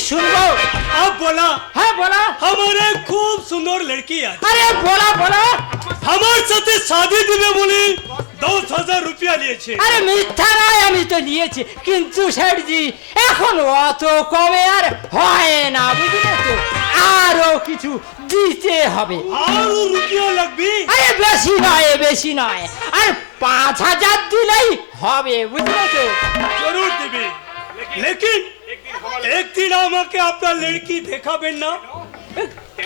सुनबो। अब बोला। हाँ बोला। हमारे खूब सुंदर लड़की है। अरे बोला बोला। हमारे साथे शादी दिबे बोली 10,000 रुपया लिएছে। আরে মিথ্যা নয়, আমি তো নিয়েছি, কিন্তু শেঠজি এখন অত কমে আর হয় না, বুঝলে তো, আরো কিছু দিতে হবে। আরো রুপিয়া লাগবে? আরে বেশি নয়, আর 5,000 দিলেই হবে, বুঝলে তো। जरूर দিবে, लेकिन एक दिन আমাকে আপনার লড়কি দেখাবেন না?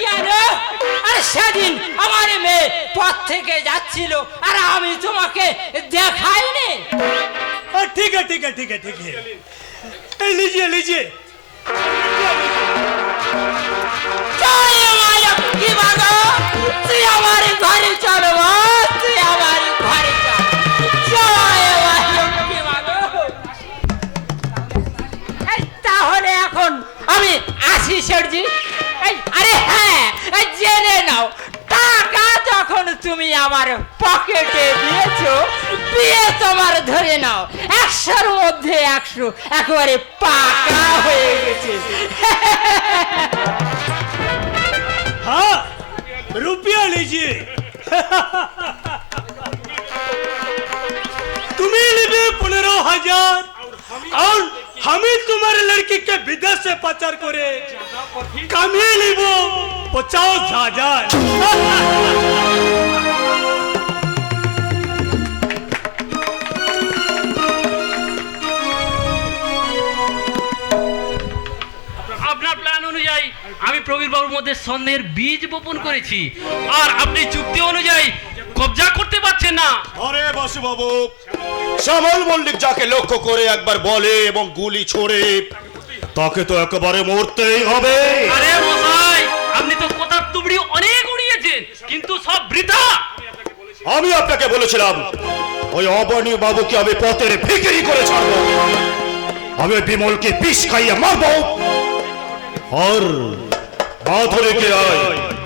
কেন? আরে সেদিন আমার মেয়ে পথ থেকে যাচ্ছিল আর আমি তোমাকে দেখাইনি। ठीक है ठीक है ठीक है ठीक है, लीजिए लीजिए। চলো মায়া কি বাগো, তুই আমার ঘরে চলো, তুই আমার ঘরে চল। চলো মায়া কি বাগো। এই তাহলে এখন আমি আসি শেঠজি। আরে হ্যাঁ, জেনে নাও, টাকা যখন তুমি আমার পকেটে দিয়েছো, বিয়ে তোমার ধরে নাও 100-র মধ্যে 100 একেবারে পাকা হয়ে গেছে। हाँ रुपया लीजिए। तुम्हें लिबे 15,000 और हमें तुम्हारे लड़की के विदेश से पाचार करे कमी लिबो 50,000। আপনার প্ল্যান অনুযায়ী আমি প্রবীর বাবুর মধ্যে সন্দেহের বীজ বপন করেছি, আর আপনি চুক্তি অনুযায়ী কবজা করতে পারছেন না। আরে বাসু বাবু, শ্যামল মল্লিক যাকে লক্ষ্য করে একবার বলে এবং গুলি ছোড়ে, তাকে তো একেবারে মরতেই হবে। আরে মশাই, আপনি তো কথার তুবড়ি অনেক উড়িয়েছেন, কিন্তু সব বৃথা। আমি আপনাকে বলেছিলাম ওই অবনী বাবুকে আমি পথের ফিকিরি করে ছাড়বো, আমি বিমলকে বিষ খাইয়ে মারবো, আর মাধুরীকে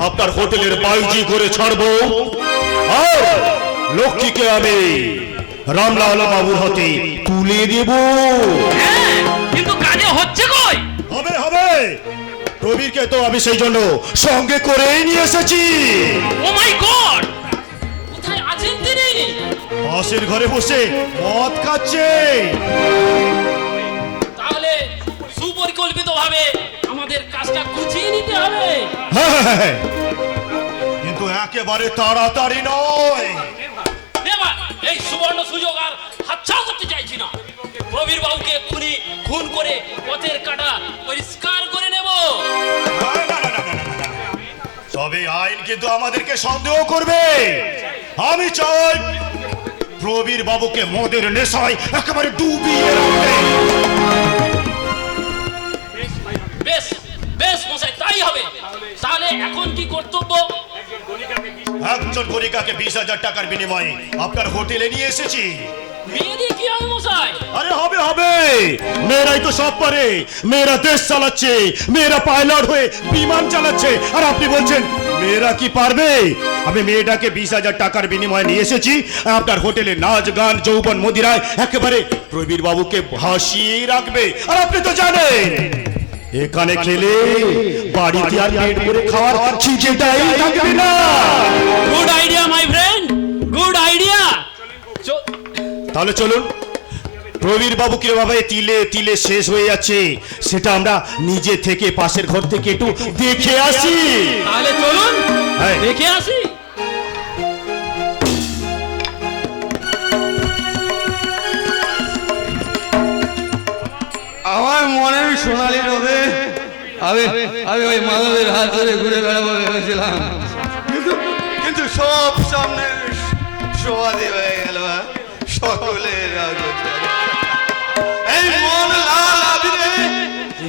আপনার হোটেলের বাইজি করে ছাড়বো, আর লক্ষ্মীকে আমি রামলাল বাবুর হাতে তুলে দেব। হ্যাঁ, কিন্তু কাজে হচ্ছে কই? হবে হবে, প্রবীরকে তো আমি সেই জন্য সঙ্গে করেই নিয়ে এসেছি। ও মাই গড, কোথায় আছেন তিনি? পাশের ঘরে বসে মদ খাচ্ছে। তাহলে সুপরিকল্পিতভাবে আমাদের কাজটা গুছিয়ে নিতে হবে। হ্যাঁ, কিন্তু একেবারে তাড়াতাড়ি নয়। এবার এই সুবর্ণ সুযোগ আর হাতছাড়া করতে চাইছি না। প্রবীর বাবুকে খুন করে পথের কাটা পরিষ্কার করে নেব। তবে আইন কিন্তু আমাদেরকে সন্দেহ করবে। আমি চাই প্রবীর বাবুকে মদের নেশায় একেবারে ডুবিয়ে রাখবে। বেশ বেশ মশাই, তাই হবে। তাহলে এখন কি কর্তব্য? একজন গণিকাকে 20,000 টাকার বিনিময়ে আপনার হোটেলে নিয়ে এসেছি। মেয়েদের কি হবে মশাই? আরে হবে হবে, মেয়েরাই তো সব পারে। মেয়েরা দেশ চালাচ্ছে, মেয়েরা পাইলট হয়ে বিমান চালাচ্ছে, আর আপনি বলছেন মেয়েরা কি পারবে? আমি মেয়েটাকে 20,000 টাকার বিনিময়ে নিয়ে এসেছি, আপনার হোটেলে নাচ গান যৌবন মদিরায় একেবারে প্রবীর বাবুকে ভাসিয়ে রাখবে। আর আপনি তো জানেন এখানে খেলে বাড়িতে আর পেট ভরে খাওয়ার খিদেটাই থাকবে না। Good idea my friend, good idea. তাহলে চলুন, প্রবীর বাবু কিভাবে তিলে তিলে শেষ হয়ে যাচ্ছে সেটা আমরা নিজে থেকে পাশের ঘর থেকে একটু দেখে আসি। তাহলে চলুন হ্যাঁ, দেখে আসি। আমার মনের সোনালি রবে আমি ওই মানবের হাত ধরে ঘুরে বেড়াবো ভেবেছিলাম, কিন্তু সব সামনে সমাধি হয়ে গেল। সকলের এই মন লাল আবিরে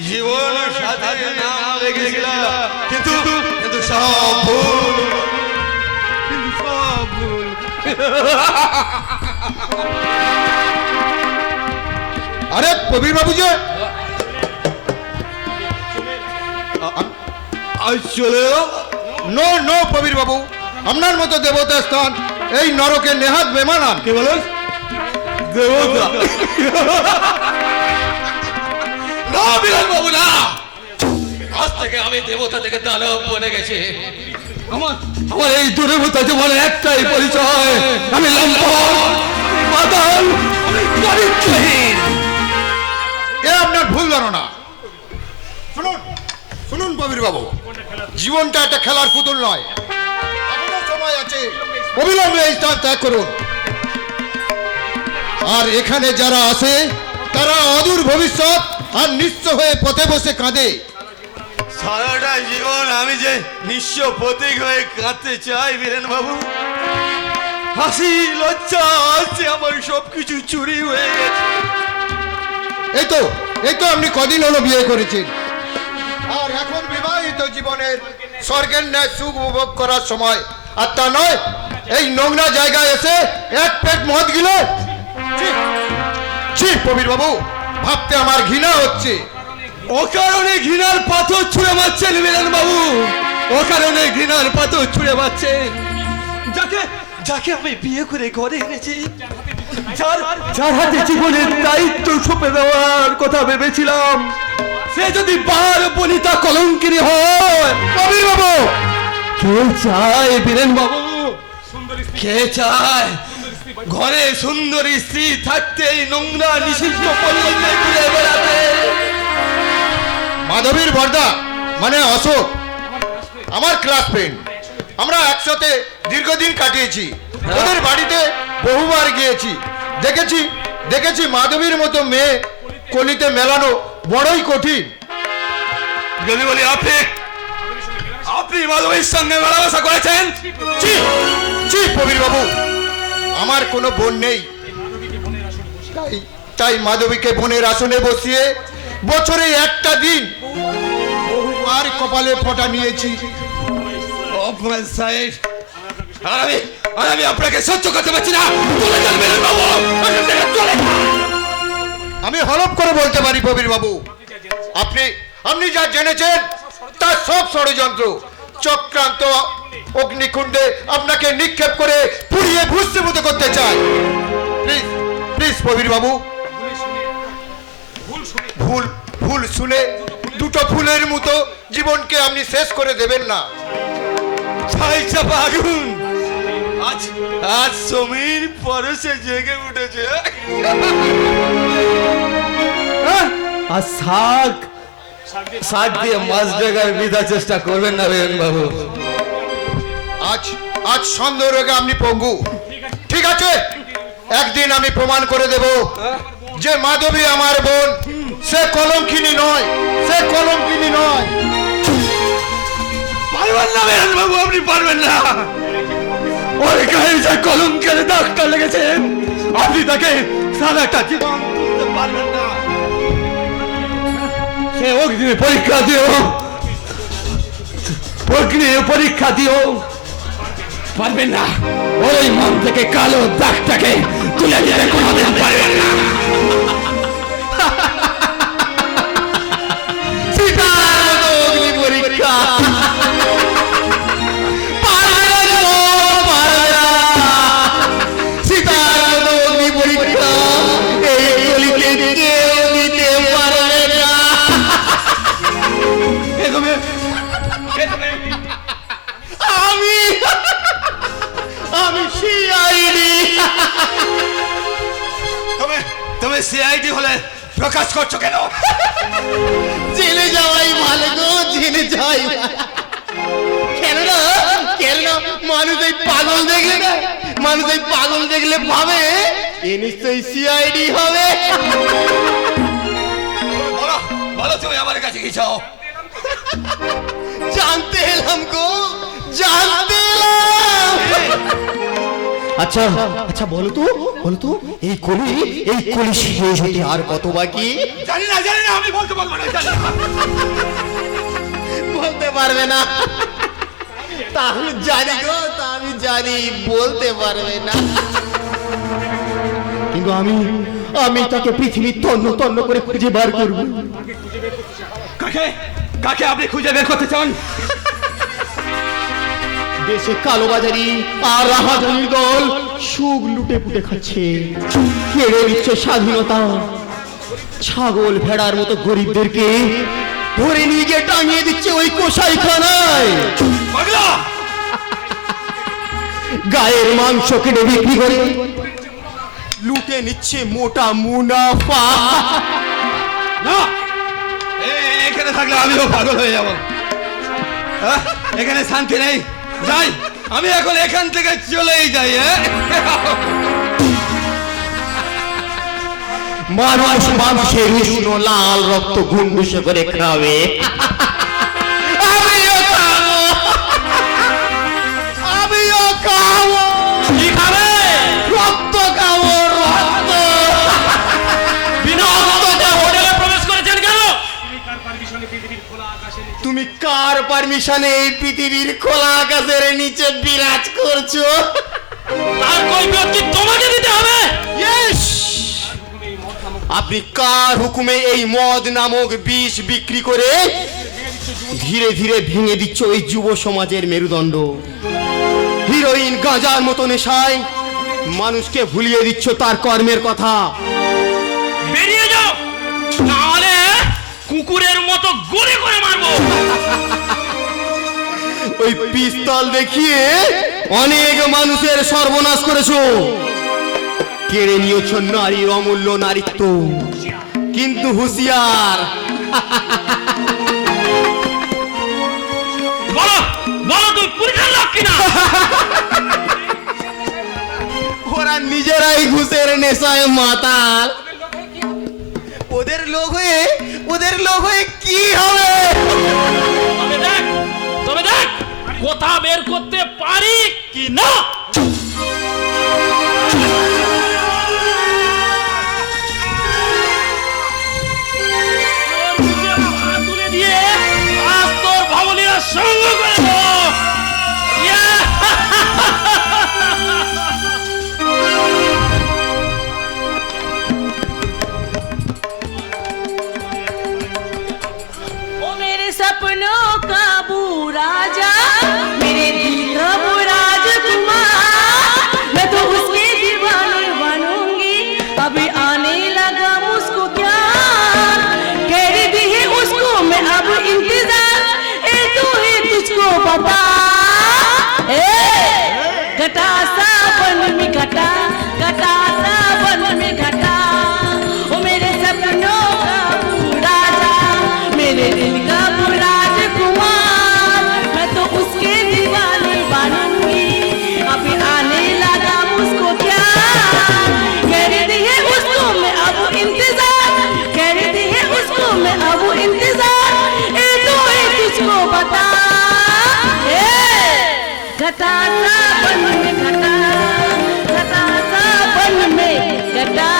জীবন সাথী নাম রেখেছিলাম, কিন্তু কিন্তু সব ভুল, কিন্তু সব ভুল। আরে প্রবীর বাবু যে চলে নো নো প্রবীর বাবু, আপনার মতো দেবতা স্থান এই নরকে নেহাত বেমানান। কি বলো দেবতা? না বিরাট বাবু না, থেকে আমি দেবতা থেকে দানব বনে গেছি। আমার আমার এই দুর্বৃত্ত জীবনের একটাই পরিচয়, আমি লম্পট, মাতাল, আমি চরিত্রহীন। এ আপনার ভুল ধারণা। শুনুন শুনুন কবির বাবু, জীবনটা একটা খেলার পুতুল নয়, এখনো সময় আছে, অবিলম্বে এই স্থান ত্যাগ করুন। আর এখানে যারা আছে তারা অদূর ভবিষ্যৎ আর নিঃস্ব হয়ে পথে বসে কাঁদে। সারাটা জীবন আমি যে নিঃস্ব প্রতীক হয়ে কাঁদতে চাই বীরেন বাবু। হাসি লজ্জা আছে আমার সবকিছু চুরি হয়ে গেছে। এই তো আপনি কদিন হলো বিয়ে করেছেন, আর এখন বিবাহিত জীবনের স্বর্গের ন্যায় সুখ উপভোগ করার সময়, আর তা নয় এই নোংরা জায়গায় এসে এক পেট মদ গিলে। ছি কবির বাবু, ভাবতে আমার ঘৃণা হচ্ছে। ও কারণে ঘৃণার পাথর ছুঁড়ে মারছেন বীরেন বাবু, ও কারণে ঘৃণার পাথর ছুঁড়ে মারছেন। যাকে যাকে আমি বিয়ে করে ঘরে এনেছি, যার হাতে জীবনের দায়িত্ব সঁপে দেওয়ার কথা ভেবেছিলাম, সে যদি বার বনিতা কলঙ্কিনী হয়। কবির বাবু, কে চায় বীরেন বাবু, কে চায় ঘরে সুন্দরী স্ত্রী থাকতে এই নোংরা নিষিদ্ধ পল্লীতে ঘুরে বেড়াতে? মাধবীর বর্দা মানে অশোক আমার ক্লাস ফ্রেন্ড, আমরা একসাথে দীর্ঘদিন কাটিয়েছি, ওদের বাড়িতে বহুবার গিয়েছি, দেখেছি মাধবীর মতো মেয়ে কলিতে মেলানো বড়ই কঠিন। যদি বলি আপনি মাধবীর সঙ্গে মেলামেশা করেছেন? জি কবির বাবু, আমার কোনো বোন নেই, তাই মাধবীকে বোনের আসনে বসিয়ে বছরে একটা দিন আর কপালে ফোঁটা নিয়েছি। আমি আপনাকে সহ্য করতে পারছি না, চলে যান বীরেন বাবু, চলে যান। আমি হলফ করে বলতে পারি কবির বাবু, আপনি যা জেনেছেন তার সব ষড়যন্ত্র, চক্রান্ত অগ্নিকুণ্ডে আপনাকে নিক্ষেপ করে পুড়িয়ে ভূষীভূত করতে চায়। প্লিজ কবির বাবু, ভুল শুনে দুটো ফুলের মতো জীবনকে আপনি শেষ করে দেবেন না। ছাই চাপা আগুন আজ সমীর পরশে জেগে উঠেছে। আর শাক দিয়ে মাছ ডেগার বিধা চেষ্টা করবেন না বীরেন বাবু। আজ সন্দেহ রোগে আপনি পঙ্গু, ঠিক আছে, একদিন আমি প্রমাণ করে দেব যে মাধবী আমার বোন, সে কলঙ্কিনী নয়। পারবেন না বীরেন বাবু, আপনি পারবেন না। ওই গায়ে যে কলঙ্কের দাগটা লেগেছে, আপনি তাকে সারাটা জীবন তুলতে পারবেন না। সে অগ্নি পরীক্ষা দিও পারবেন না। ওই মন থেকে কালো দাগটাকে তুলে দিতে কোনোদিন পারবেন না। অগ্নি পরীক্ষা আমি সিআইডি। তুমি সিআইডি হলে প্রকাশ করছো কেন? জেলে যাওয়াই ভালো গো, জেলে যাই। কেন না মানুষ এই পাগল দেখলে ভাবে এ নিশ্চয়ই সিআইডি হবে। বলো তুমি আমার কাছে কি চাও? জানতে এলাম গো, জানতে এলাম। আচ্ছা বলো তো এই কলি শেষ হতে আর কত বাকি? জানি না, আমি বলতে পারবো না, জানি না। বলতে পারবে না? তাহলে জানি গো, তা আমি জানি বলতে পারবে না, কিন্তু আমি তাকে পৃথিবী তন্ন করে খুঁজে বার করব। কাকে আপনি খুঁজে বের করতে চান? দেশে কালোবাজারি আর রাহাজানির দল সুখ লুটে পুটে খাচ্ছে, কেড়ে নিচ্ছে স্বাধীনতা, ছাগল ভেড়ার মতো গরিবদেরকে ধরে নিয়ে গিয়ে টাঙিয়ে দিচ্ছে ওই কসাইখানায়। পাগলা গায়ের মাংস কেটে বিক্রি করে লুটে নিচ্ছে মোটা মুনাফা। না এখানে থাকলে আমিও পাগল হয়ে যাব। এখানে শান্তি নেই, যাই আমি এখন এখান থেকে চলেই যাই। মানুষ মানুষের উষ্ণ লাল রক্ত গুন্ডুসে করে খাবে। আমিও খাবো, আমিও খাবো। কি খাবে? রক্ত খাবো, রক্ত। বিনা অনুমতিতে হোটেলে প্রবেশ করেছেন কেন? তুমি কার পারমিশনে এই পৃথিবীর খোলা আকাশের নিচে বিরাজ করছো? তার কৈফিয়ত কি তোমাকে দিতে হবে? Yes! আপনি কার হুকুমে এই মদ নামক বিষ বিক্রি করে ধীরে ধীরে ভেঙে দিচ্ছ ওই যুব সমাজের মেরুদণ্ড? হিরোইন গাঁজার মতো নেশায় মানুষকে ভুলিয়ে দিচ্ছ তার কর্মের কথা। বেরিয়ে যাও, নাহলে কুকুরের মতো গড়ে করে মারবো। ওই পিস্তল দেখিয়ে অনেক মানুষের সর্বনাশ করেছো, কেড়ে নিয়েছ নারীর অমূল্য নারীত্ব। কিন্তু হুঁশিয়ার, বলো বলো তুই পুলিশের লোক কিনা? ওরা নিজেরাই ঘুষের নেশায় মাতাল। ওদের লোক হয়ে কি হবে? তবে দেখ কথা বের করতে পারি কি না। তুলে দিয়ে আজ তোর ভাবলিয়া সঙ্গ করে দেবো। ओ मेरे सपनों का राजा, मेरे दिल का राजकुमार, मैं तो उसके दीवाने बनूंगी। अभी आने लगा मुझको प्यार, कह दी है उसको मैं अब इंतजार। ए तू ही तुझको बता, घटा सा बन में घटा, घटा सा बन में घटा। ओ मेरे सपनों का राजा, मेरे दिल का राजकुमार, मैं तो उसके दीवाने बनूंगी। अभी आने लगा मुझको प्यार, कह रही है उसको मैं अब इंतजार, कह रही है उसको मैं अब इंतजार। ए तो ही तुझको बता, घटा सा बन में घटा, घटा सा बन में घटा।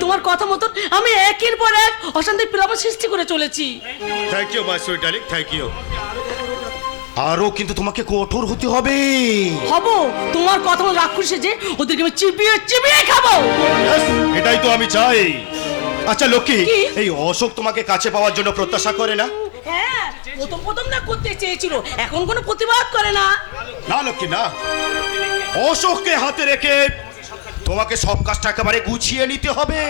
তোমার কথা মতন আমি একের পর এক অশান্তি প্লাবন সৃষ্টি করে চলেছি। Thank you my sweet darling, thank you. আরো কিন্তু তোমাকে কঠোর হতে হবে। হব, তোমার কথা মতো রাক্ষস যে ওদেরকে আমি চিবিয়ে চিবিয়ে খাবো। Yes, এটাই তো আমি চাই। আচ্ছা লক্ষ্মী, কি? এই অশোক তোমাকে কাছে পাওয়ার জন্য প্রত্যাশা করে না? হ্যাঁ, প্রথম না করতে চেয়েছিল, এখন কোনো প্রতিবাদ করে না। না লক্ষ্মী না, অশোককে হাতে রেখে তোমাকে সব কাজটা একেবারে গুছিয়ে নিতে হবে।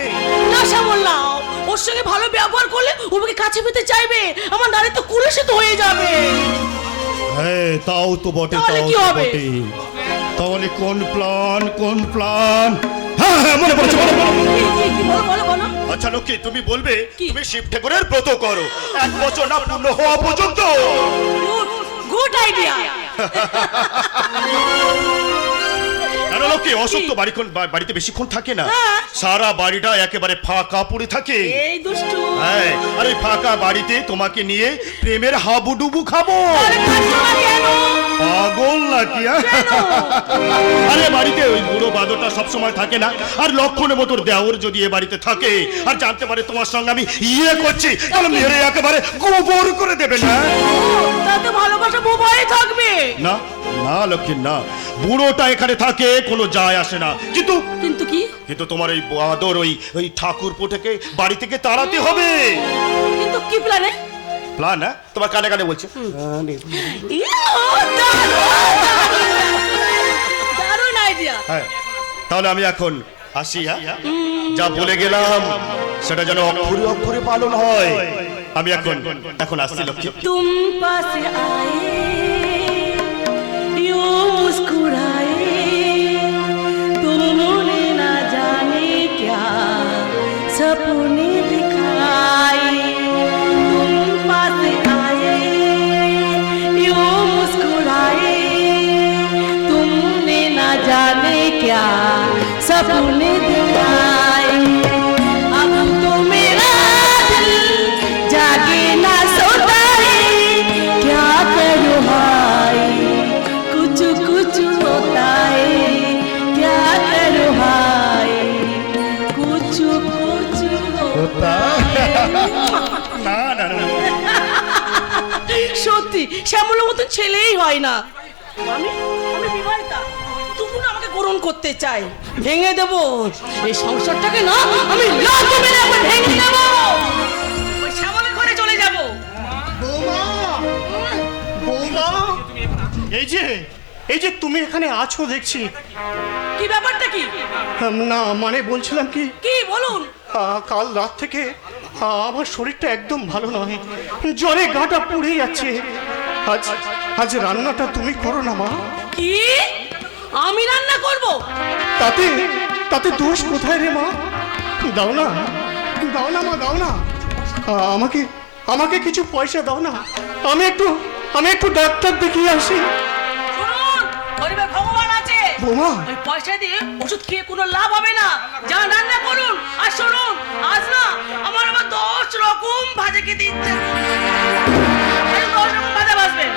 না বললাম, ওর সঙ্গে ভালো ব্যবহার করলে ওকে কাছে পেতে চাইবে, আমার নারী তো কুলসিত হয়ে যাবে। হ্যাঁ তাও তো বটে, তাহলে তাও কি তো হবে? বটে। তাহলে কোন প্ল্যান? হ্যাঁ হ্যাঁ মনে পড়ছে, মনে পড়ছে। কি বলো বলো। আচ্ছা লক্ষ্মী, তুমি বলবে কি? তুমি শিব ঠাকুরের ব্রত করো 1 বছর না পূর্ণ হওয়া পর্যন্ত। Good idea. কেন লক্ষ্মী, অশোক তো বাড়িতে বেশিক্ষণ থাকে না, হ্যাঁ। সারা বাড়িটা একেবারে ফাঁকা পড়ে থাকে। এই দুষ্টু। হ্যাঁ, আর এই ফাঁকা বাড়িতে তোমাকে নিয়ে প্রেমের হাবুডুবু খাবো। আরে খাচ্ছো না কেন? পাগল নাকি? আরে বাড়িতে ওই বুড়ো বাদরটা সবসময় থাকে না, আর লক্ষণের মতো দেওর যদি এ বাড়িতে থাকে আর জানতে পারে তোমার সঙ্গে আমি করছি, তাহলে মেরে একেবারে গোবর করে দেবে না। তাতে ভালোবাসা বুবাই থাকবে। না না লক্ষ্মী না, বুড়োটা এখানে থাকে কোনো যায় আসে না, কিন্তু কিন্তু কি? কিন্তু তোমার ওই বাদর ওই ঠাকুর পোটাকে বাড়ি থেকে তাড়াতে হবে। কিন্তু কি প্ল্যানে? প্ল্যান? হ্যাঁ, তোমার কানে কানে বলছে। দারুণ আইডিয়া। হ্যাঁ, তাহলে আমি এখন আসি। হ্যাঁ, যা বলে গেলাম সেটা যেন অক্ষরে অক্ষরে পালন হয়। আমি এখন আসছি লক্ষ্মী। तुम पास आए यूं मुस्कुराए तुमने ना जाने क्या सपने दिखाए तुम पास आए यूं मुस्कुराए तुमने ना जाने क्या सपने दिखाए अब तो मेरा दिल जागे ना सोता है क्या करूँ हाय कुछ कुछ होता है क्या करूँ हाय कुछ कुछ होता है না না না সত্যি শ্যামলের মতন ছেলেই হয় না আমি আমি বিবাহিতা তবু না আমাকে গ্রহণ করতে চাই ভেঙে দেবো এই সংসারটাকে না আমি লাথ মেরে একবার ভেঙে দেবো ওই শ্যামলের ঘরে চলে যাবো বৌমা বৌমা এই যে তুমি এখানে আছো দেখছি। কি ব্যাপারটা কি না মানে বলছিলাম কি কি বলুন কাল রাত থেকে আমার শরীরটা একদম ভালো নয়, জ্বরে গাটা পুড়ে যাচ্ছে। আজ আজ রান্নাটা তুমি করো না মা। কি আমি রান্না করব তাতে তাতে দোষ কোথায় রে মা? দাও না দাও না মা, দাও না। আমাকে আমাকে কিছু পয়সা দাও না, আমি একটু ডাক্তার দেখিয়ে আসি। শুনুন গরিবের ভগবান আছে বৌমা ওই পয়সা দিয়ে ওষুধ খেয়ে কোনো লাভ হবে না যান রান্না করুন আর শুনুন আজ না আমার আবার 10 রকম ভাজা খেতে ইচ্ছে 10 রকম ভাজা ভাজবেন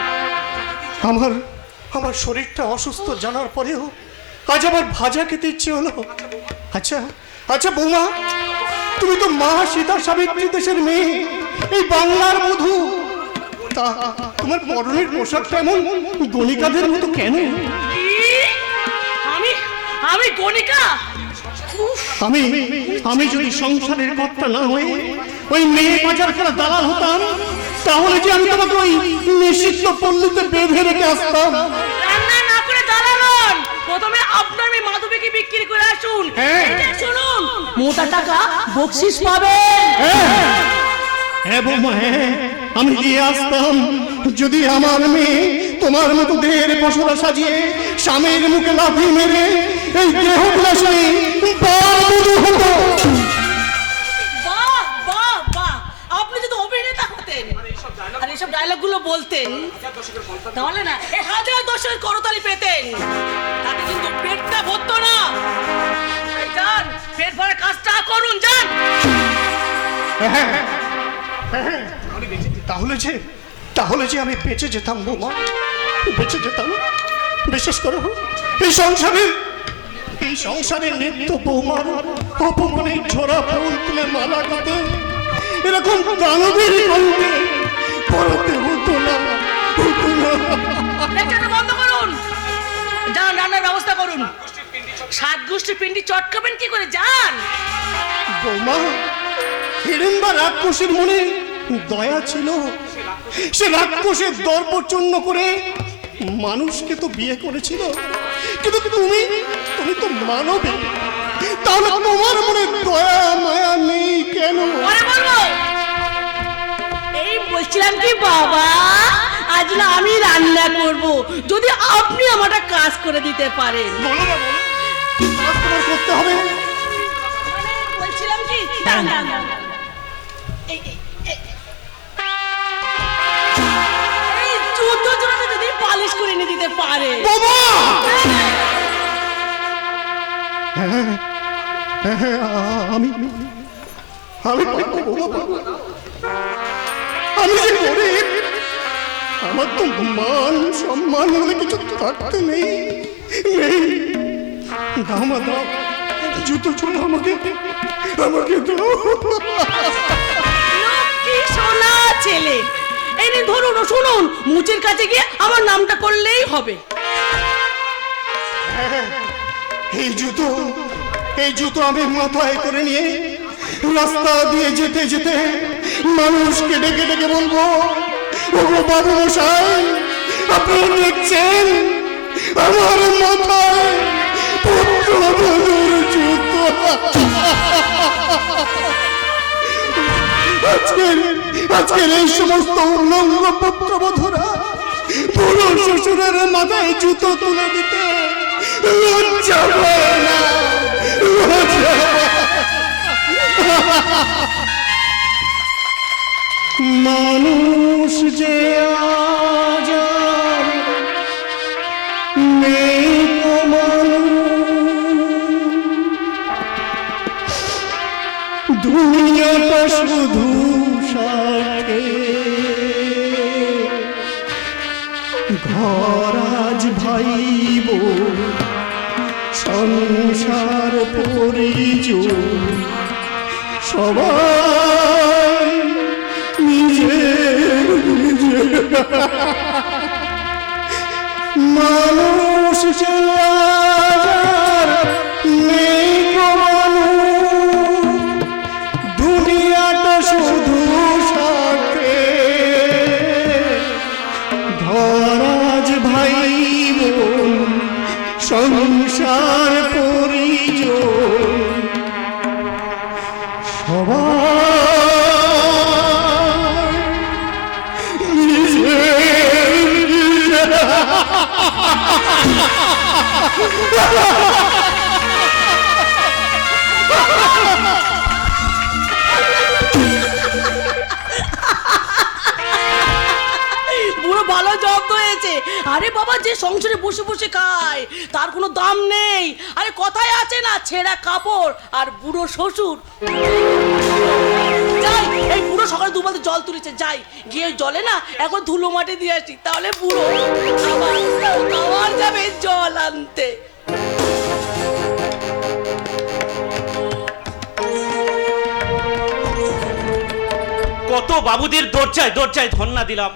আমার শরীরটা অসুস্থ জানার পরেও আজ আবার ভাজা খেতে ইচ্ছে হলো। আচ্ছা আচ্ছা বৌমা, তুমি তো মা সীতা সাবিত্রী দেশের মেয়ে, এই বাংলার মধু, তা তোমার পরনের পোশাকটা এমন গণিকাদের মতো কেন? কি আমি আমি গণিকা আমি যদি সংসারের কর্তা না হয়ে ওই মেয়ে বাজার করা দালাল হতাম, তাহলে যে আমি তোমাকে ওই নিষিদ্ধ পল্লীতে বেঁধে রেখে আসতাম। রান্না না করে দাঁড়ান প্রথমে আপনার মেয়ে মাধবীকে বিক্রি করে আসুন এটা শুনুন মোটা টাকা বকশিশ পাবেন হ্যাঁ বৌমা, হ্যাঁ আমি দিয়ে আসতাম যদি আমার মেয়ে তোমার মতো দেহের পশরা সাজিয়ে স্বামীর মুখে লাথি মেরে এই দেহ বিলাসী বধূ হতো। বাহ বাহ বাহ আপনি যদি অভিনেতা হতেন আর এইসব ডায়লগ গুলো বলতেন তাহলে না 1000 করতালি পেতেন, তাতে কিন্তু পেটটা ভরতো না। এই যান পেট ভরার কাজটা করুন যান। তাহলে যে আমি বেঁচে যেতাম বৌমা, বেঁচে যেতাম। বিশেষ করে এই সংসারের নিত্য বৌমার অপমানে ঝরা ফুল তুলে মালা গাঁথে এরকম দানবের কণ্ঠে পড়তে হতো না। লেকচারটা বন্ধ করুন যান রান্নার ব্যবস্থা করুন। 7 গোষ্ঠী পিন্ডি চটকাবেন কি করে যান। বৌমা, হিড়িম্বা রাক্ষসীর মনে দয়া ছিল, সে রাক্ষসের দর্প চূর্ণ করে মানুষকে তো বিয়ে করেছিল, কিন্তু তুমি তো মানবে, তাহলে তোমার মনে দয়া মায়া নেই কেন? পরে বলবো। এই বলছিলাম কি বাবা আজ না আমি রান্না করব যদি আপনি আমার একটা কাজ করে দিতে পারেন। বলো না, বলো কাজ তোমার করতে হবে। মানে বলছিলাম কি দাঁড়ান, দাঁড়ান। এই জুতো জোড়াটা যদি পালিশ করে এনে দিতে পারে। বাবা আমি যে গরিব, আমার তো মান সম্মান বলে কিছু থাকতে নেই। দাও মা দাও, জুতো চলো আমাকে দাও। লক্ষ্মী সোনা ছেলে এই নিন ধরুন, শুনুন মুচের কাছে গিয়ে আমার নামটা করলেই হবে। এই জুতো আমি মাথায় করে নিয়ে রাস্তা দিয়ে যেতে যেতে মানুষকে ডেকে ডেকে বলবো, ওগো বাবু মশাই, আপনি দেখছেন আমার মাথায় পুত্রবধূর জুতো। আজকের এই সমস্ত উল্লঙ্গ পুত্রবধূরা বুড়ো শ্বশুরের মাথায় জুতো তুলে দিতে লজ্জা পায় না, লজ্জা পায়। মানুষ যে আজ আর নেই তো মানুষ, দুনিয়াটা শুধু সাথে ঘর আজ ভাইব সংসার পরিজন সবাই নিজের নিজের। মানুষ যে আজ আর নেই গো মানুষ, দুনিয়াটা শুধু সাথে ঘর আজ ভাই বোন সংসার পরিজন সবাই নিজের। বুড়ো ভালো জব্দ হয়েছে। আরে বাবা, যে সংসারে বসে বসে খায় তার কোনো দাম নেই। আরে কথায় আছে না, ছেঁড়া কাপড় আর বুড়ো শ্বশুর। যাই, এই বুড়ো সকালে দু বালতি জল তুলেছে, যাই গিয়ে জলে না একবার ধুলো মাটি দিয়ে আসি, তাহলে বুড়ো আবার যাবে জল আনতে। কত বাবুদের দরজায় দরজায় ধন্না দিলাম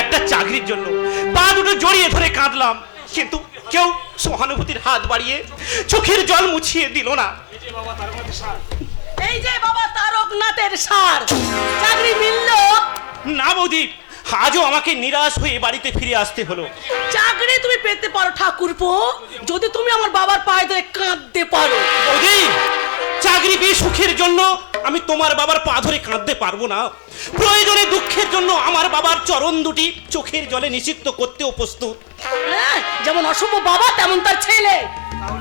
একটা চাকরির জন্য, পা দুটো জড়িয়ে ধরে কাঁদলাম, কিন্তু কেউ সহানুভূতির হাত বাড়িয়ে চোখের জল মুছিয়ে দিল না। এই যে বাবা তারকনাথের সার, চাকরি মিলল না বৌদি, আজও আমাকে নিরাশ হয়ে বাড়িতে ফিরে আসতে হলো। চাকরি তুমি পেতে পারো ঠাকুরপো, যদি তুমি আমার বাবার পায়ে ধরে কাঁদতে পারো। বৌদি, চাকরি পেয়ে সুখের জন্য আমি তোমার বাবার পা ধরে কাঁদতে পারবো না। প্রয়োজনে দুঃখের জন্য আমার বাবার চরণ দুটি চোখের জলে নিষিক্ত করতেও প্রস্তুত। হ্যাঁ, যেমন অসভ্য বাবা তেমন তার ছেলে।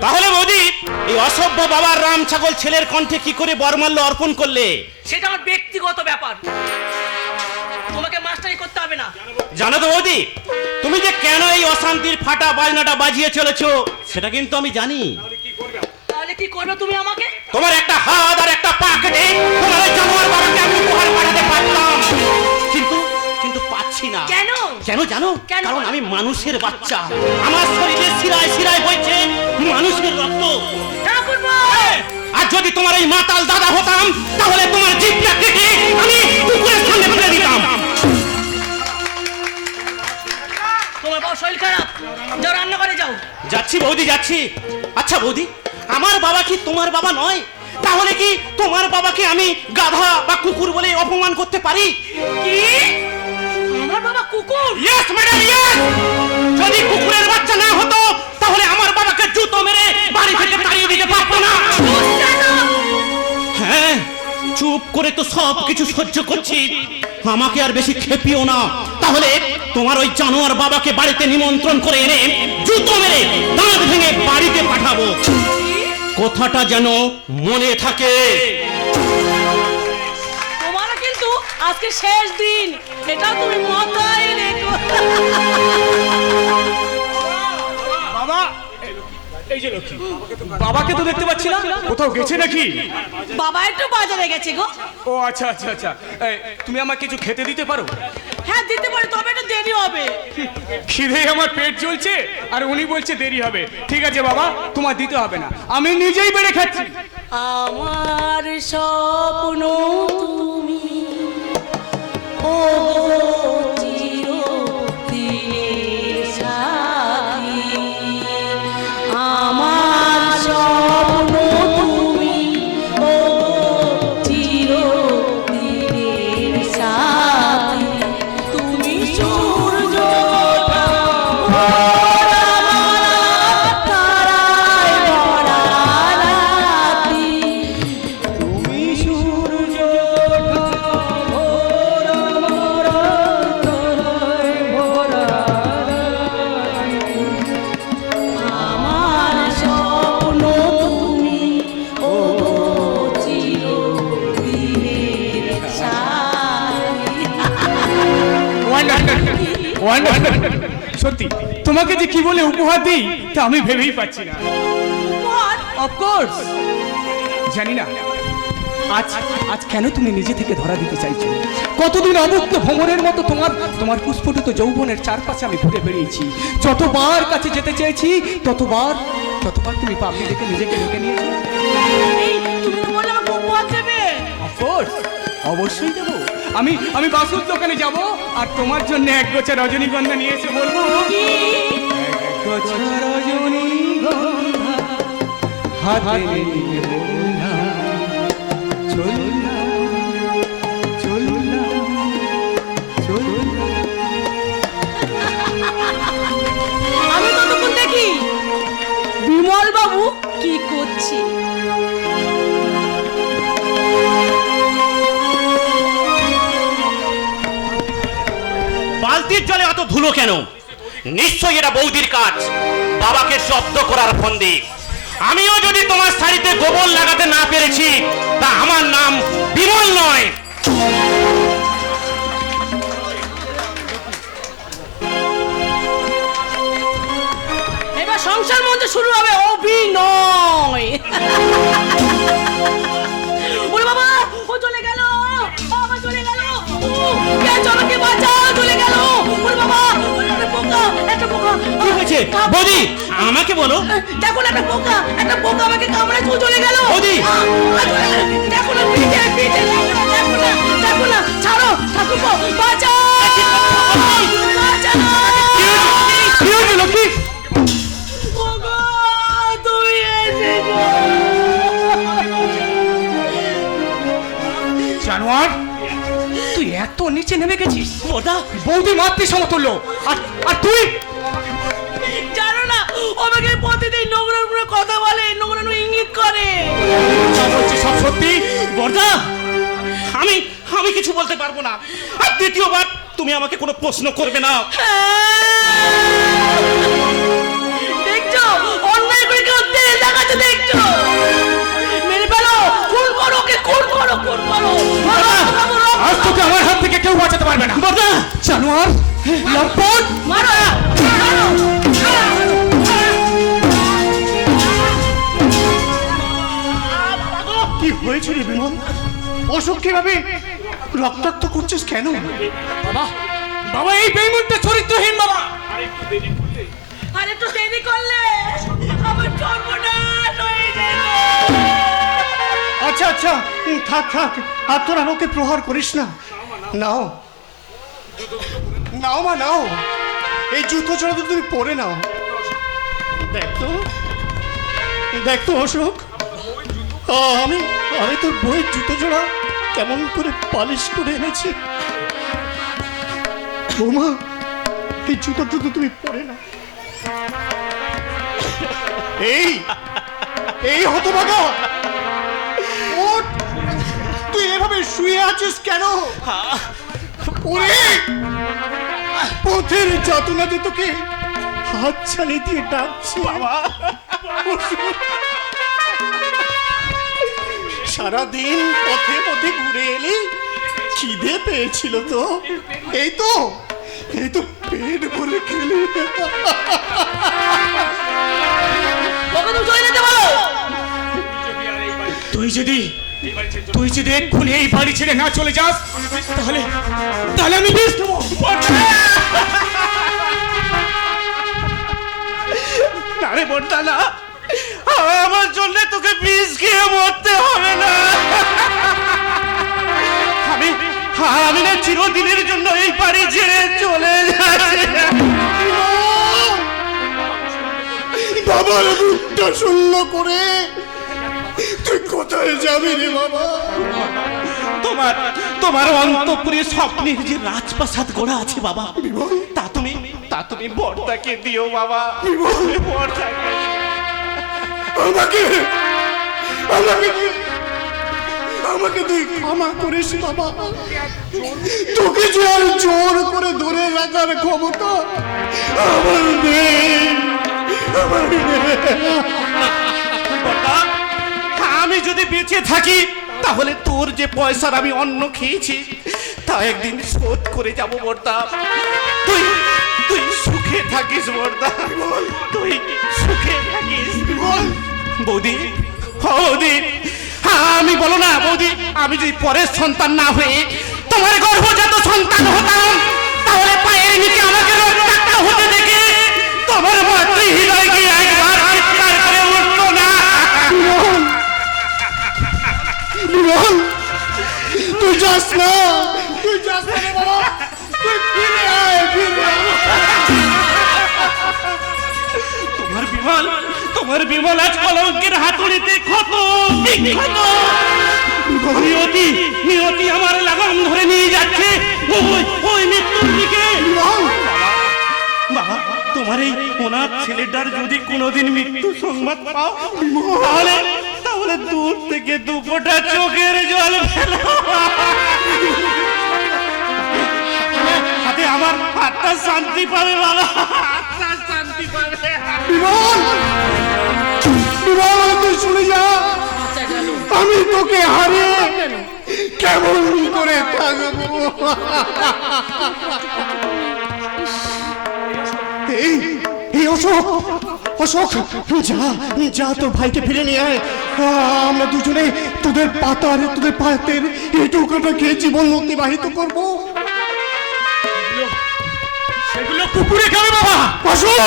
তাহলে বৌদি, এই অসভ্য বাবার রাম ছাগল ছেলের কণ্ঠে কি করে বরমাল্য অর্পণ করলে? সেটা আমার ব্যক্তিগত ব্যাপার, তোমাকে মাস্টারি করতে হবে না। জানো তো বৌদি, তুমি যে কেন এই অশান্তির ফাটা বাজনাটা বাজিয়ে চলেছো সেটা কিন্তু আমি জানি। তাহলে কি করবে তুমি আমাকে? তোমার একটা হাত আর একটা পা কেটে তোমার ওই জানোয়ার বাবাকে আমি উপহার পাঠাতে পারতাম, কিন্তু কিন্তু পাচ্ছি না। কেন? কেন জানো? কেন? কারণ আমি মানুষের বাচ্চা, আমার শরীরে শিরায় শিরায় বইছে মানুষের রক্ত। ঠাকুরপো, আর যদি তোমার এই মাতাল দাদা হতাম তাহলে তোমার জিভটা কেটে আমি কুকুরের সামনে ফেলে দিতাম। তোমার বাবা শরীর খারাপ, যাও রান্না করে যাও। যাচ্ছি বৌদি, যাচ্ছি। আচ্ছা বৌদি, আমার বাবা কি তোমার বাবা নয়? তাহলে কি তোমার বাবাকে আমি গাধা বা কুকুর বলে অপমান করতে পারি? কি? আমার বাবা কুকুর? Yes madam, yes. যদি কুকুরের বাচ্চা না হতো তাহলে আমার বাবাকে জুতো মেরে বাড়ি থেকে তাড়িয়ে দিতে পারতো না। হ্যাঁ, চুপ করে তো সব কিছু সহ্য করছি, আমাকে আর বেশি খেপিও না। তাহলে তোমার ওই জানোয়ার বাবাকে বাড়িতে নিমন্ত্রণ করে এনে জুতো মেরে দাঁত ভেঙে বাড়িতে পাঠাবো। কথাটা যেন মনে থাকে। তোমার কিন্তু আজকে শেষ দিন, এটা তুমি মাথায় রেখো। বাবা, এই যে লক্ষ্মী, বাবাকে তো দেখতে পাচ্ছি না, কোথাও গেছে নাকি? বাবা একটু বাজারে গেছে গো। ও আচ্ছা আচ্ছা আচ্ছা, তুমি আমাকে কিছু খেতে দিতে পারো? হ্যাঁ দিতে পারি, তবে একটু দেরি হবে। খিদে আমার পেট চলছে আর উনি বলছে দেরি হবে। ঠিক আছে বাবা, তোমার দিতে হবে না, আমি নিজেই বেড়ে খাচ্ছি। আমার স্বপ্ন তুমি, ও চিরদিনের সাথী। আমার স্বপ্ন তুমি, ও চিরদিনের সাথী। তুমি সূর্য তুমি সূর্য সত্যি তোমাকে যে কি বলে উপহার দিই তা আমি ভেবেই পাচ্ছি না। অফকোর্স জানি না আজ আজ কেন তুমি নিজে থেকে ধরা দিতে চাইছো। কতদিন অমুক্ত ভ্রমণের মতো তোমার পুষ্পটিত যৌবনের চারপাশে আমি ঘুরে বেরিয়েছি। যতবার কাছে যেতে চেয়েছি ততবার তুমি পাবলি দেখে নিজেকে ঢুকে নিয়েছো। তুমি তো বললে আমাকে উপহার দেবে। অফকোর্স অবশ্যই দেবো। আমি বাসুর দোকানে যাব আর তোমার জন্য এক গোছা রজনীগন্ধা নিয়ে এসে বলবো, এক গোছা রজনীগন্ধা হাতে নিয়ে বন্ধা, চল না, চল না, চল না। আমি ততক্ষণ দেখি বিমল বাবু কি করছে। বালতির জলে অত ধুলো কেন? নিশ্চয়ই এটা বৌদির কাজ, বাবাকে শব্দ করার ফন্দি। আমিও যদি তোমার শাড়িতে গোবর লাগাতে না পেরেছি তা আমার নাম বিমল নয়। এবার সংসার মধ্যে শুরু হবে অভিনয়। ওরে বাবা, ও চলে গেল, ও আবার চলে গেল, ও কে চলো কে বাঁচাও, চলে গেল। ওরে বাবা, একটা পোকা কি হয়েছে বৌদি? আমাকে বলো। দেখো না, একটা পোকা আমাকে কামড়ে চলে গেল। বৌদি! দেখো না, পিঠে পিঠে, দেখো না, ছাড়ো ঠাকুরপো, বাঁচাও, বাঁচাও। কি হয়েছিল কি? ওগো, তুমি এসেছো। জানোয়ার, তুই এত নিচে নেমে গেছিস। ওটা বৌদি মাতৃ সমতুল্য, আর তুই জানো না, ও আমাকে প্রতিদিন নোংরা নোংরা কথা বলে, নোংরা নোংরা ইঙ্গিত করে। যা বলছিস সব সত্যি? বর্দা, আমি কিছু বলতে পারবো না। আর দ্বিতীয়বার তুমি আমাকে কোনো প্রশ্ন করবে না। দেখছো, অন্যায় করে কেউ তেল দেখাচ্ছে, দেখছো? মেরে ফেলো, খুন করো, ওকে খুন করো, খুন করো। আজ তোকে আমার হাত থেকে কেউ বাঁচাতে পারবে না। বর্দা, জানোয়ার, লম্পট, মারো, মারো। কি হয়েছে রে বিমল? অশোক কিভাবে রক্তাক্ত করছিস কেন? বাবা এই বেইমানটা চরিত্রহীন বাবা। আর একটু দেরি করলে আমার সর্বনাশ হয়ে যাবে। আচ্ছা থাক আর তোরা ওকে প্রহার করিস না। নাও মা, নাও, এই জুতো জোড়া তো তুমি পরে নাও। দেখ তো অশোক, আমি তোর বইয়ের জুতো জোড়া কেমন করে পালিশ করে এনেছি। বৌমা, এই জুতো তুমি পরে না। এই হতভাগা, ওঠ, তুই এভাবে শুয়ে আছিস কেন? ওরে, পথের যাতনাতে তোকে হাত ছাড়িয়ে দিয়ে ডাকছি বাবা। সারাদিন পথে পথে ঘুরে এলি, খিদে পেয়েছিল তো? এই তো পেট ভরে খেলি। ওকে তুমি চলে যেতে বলো। তুই যদি এক্ষুনি এই বাড়ি ছেড়ে না চলে যাস তাহলে আমি বিষ দেবো। না রে বড়দা, না, আমার জন্য তোকে বিষ খেয়ে মরতে হবে না। আমি না চিরদিনের জন্য এই বাড়ি ছেড়ে চলে যাচ্ছি। বাবার মুখটা শূন্য করে তুই কোথায় যাবি রে বাবা? তোমার অন্তঃপুরে স্বপ্নের যে রাজপ্রাসাদ গড়া আছে বাবা, তা তুমি বর্দাকে দিও বাবা। বর্দাকে আমাকে তুই ক্ষমা করিস বাবা। তোকে যে আর জোর করে ধরে রাখার ক্ষমতা আমার নেই। আমি যদি বেঁচে থাকি তাহলে তোর যে পয়সার আমি অন্ন খেয়েছি তা একদিন শোধ করে যাব বর্দা। তুই তুই সুখে থাকিস বর্দা, তুই সুখে থাকিস। বৌদি, বৌদি, আমি বলো না বৌদি, আমি যদি পরের সন্তান না হয়ে তোমার গর্ভজাত সন্তান হতাম, তাহলে পায়ের নিচে আমাকে রক্তাক্ত হতে দেখে তোমার মাতৃ হৃদয় কি একবার চিৎকার করে উঠতো না? বিমল, তুই যাস না, তুই যাস না রে বাবা, তুই ফিরে আয়, ফিরে আয়। তোমার বিমল আজ কলঙ্কের হাতুড়িতে ক্ষত বিক্ষত। নিয়তি নিয়তি আমার লাগাম ধরে নিয়ে যাচ্ছে ওই মৃত্যুর দিকে। বাবা, তোমার এই ওনার ছেলেটার যদি কোনোদিন মৃত্যু সংবাদ পাও, তাহলে তাহলে দূর থেকে দু ফোঁটা চোখের জল ফেলো। হাতে আমার হাতটা শান্তি পাবে বাবা, হাতটা শান্তি পাবে। বিমল, বিমল, তুই শুনে যা, আমি তোকে হারিয়ে কেমন করে থাকবো। এই অশোক, অশোক, যা যা তোর ভাইকে ফিরে নিয়ে আয়। আমরা দুজনে তোদের পাতের এই টুকরোটা খেয়ে জীবন অতিবাহিত করবো। সেগুলো কুকুরে খাবে বাবা। অশোক,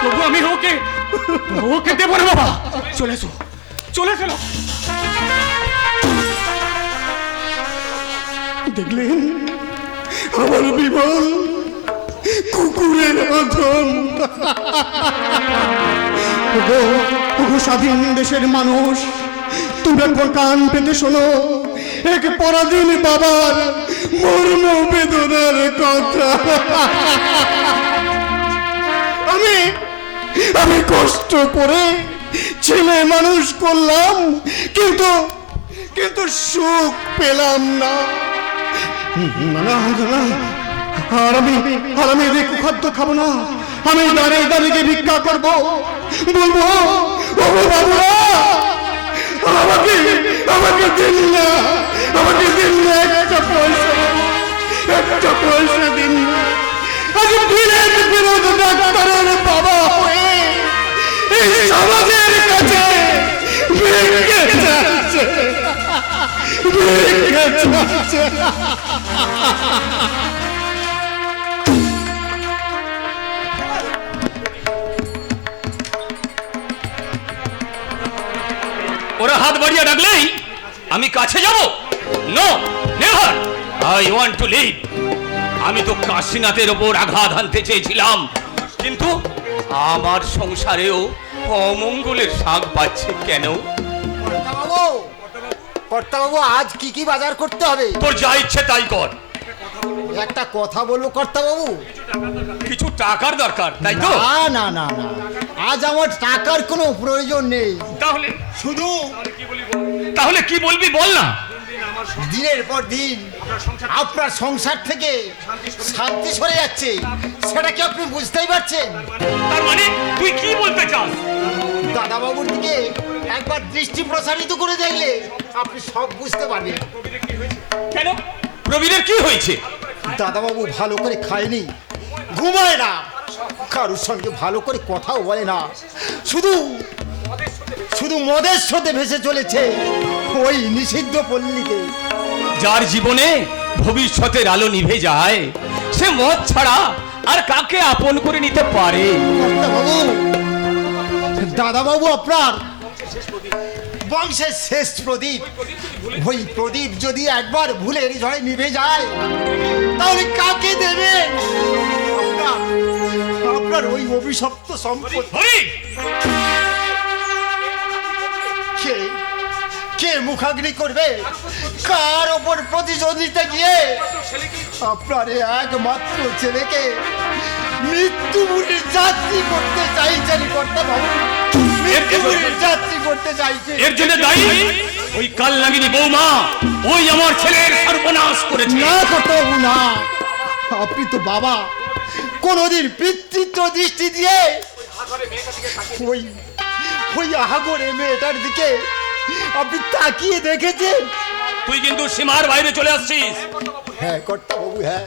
তবু আমি ওকে ওকে দেবো না বাবা। চলে এসো, চলে এসো। দেখলেন আমার বিমল কুকুরের মতন। ওগো স্বাধীন দেশের মানুষ, তোমরা কান পেতে শোনো এক পরাধীন বাবার মর্ম বেদনার কথা। আমি কষ্ট করে ছেলে মানুষ করলাম, কিন্তু কিন্তু সুখ পেলাম না। আর আমি এদের কুখাদ্য খাবো না। আমি দাঁড়িয়ে দাঁড়িয়ে ভিক্ষা করবো, বলবো ও বাবুরা, আমাকে দিন না, আমাকে দিন না, একটা পয়সা দিন না। আজ বিরোধ ডাক্তারের বাবা হয়ে এই সমাজের কাছে ভিক্ষে চাচ্ছে, ভিক্ষে চাচ্ছে। ওরা হাত বাড়িয়ে ডাকলেই আমি কাছে যাব? No, never, I want to leave. আমি তো কাশীনাথের ওপর আঘাত হানতে চেয়েছিলাম, কিন্তু আমার সংসারেও অমঙ্গলের শাক পাচ্ছে কেন? কর্তাবাবু, আজ কি কি বাজার করতে হবে? তোর যা ইচ্ছে তাই কর। একটা কথা বলবো কর্তাবাবু। কিছু টাকার দরকার, তাই তো? না না না না, আজ আমার টাকার কোনো প্রয়োজন নেই। তাহলে শুধু তাহলে কি বলবি বল না। দিনের পর দিন আপনার সংসার থেকে শান্তি সরে যাচ্ছে, সেটা কি আপনি বুঝতেই পারছেন? তার মানে তুই কি বলতে চাস? দাদাবাবুর দিকে একবার দৃষ্টি প্রসারিত করে দেখলে আপনি সব বুঝতে পারবেন। কেন? প্রবীরের কি হয়েছে? দাদাবাবু ভালো করে খায়নি, ঘুমায় না, কারোর সঙ্গে ভালো করে কথাও বলে না, শুধু শুধু মদের স্রোতে ভেসে চলেছে ওই নিষিদ্ধ পল্লীতে। যার জীবনে ভবিষ্যতের আলো নিভে যায়, সে মদ ছাড়া আর কাকে আপন করে নিতে পারে? দাদাবাবু আপনার বংশের শেষ প্রদীপ, ওই প্রদীপ যদি একবার ভুলের ঝড়ে নিভে যায়, তাহলে কাকে দেবেন আপনার ওই অভিশপ্ত সম্পত্তি? কে মুখাগ্নি করবে? কার ওপর প্রতিশোধিতে গিয়ে আপনার একমাত্র ছেলেকে মৃত্যুমুখীর যাত্রী করতে চাইছেন কর্তাবাবু? মৃত্যুমুখীর যাত্রী করতে চাইছেন। এর জন্য দায়ী ওই কালনাগিনী বৌমা, ওই আমার ছেলের সর্বনাশ করেছে। না কর্তাবাবু না, আপনি তো বাবা, কোনদিন পিতৃত্ব দৃষ্টি দিয়ে ওই আহাগরে মেয়েটার দিকে আপনি তাকিয়ে দেখেছেন? তুই কিন্তু সীমার বাইরে চলে আসছিস। হ্যাঁ কর্তা বাবু, হ্যাঁ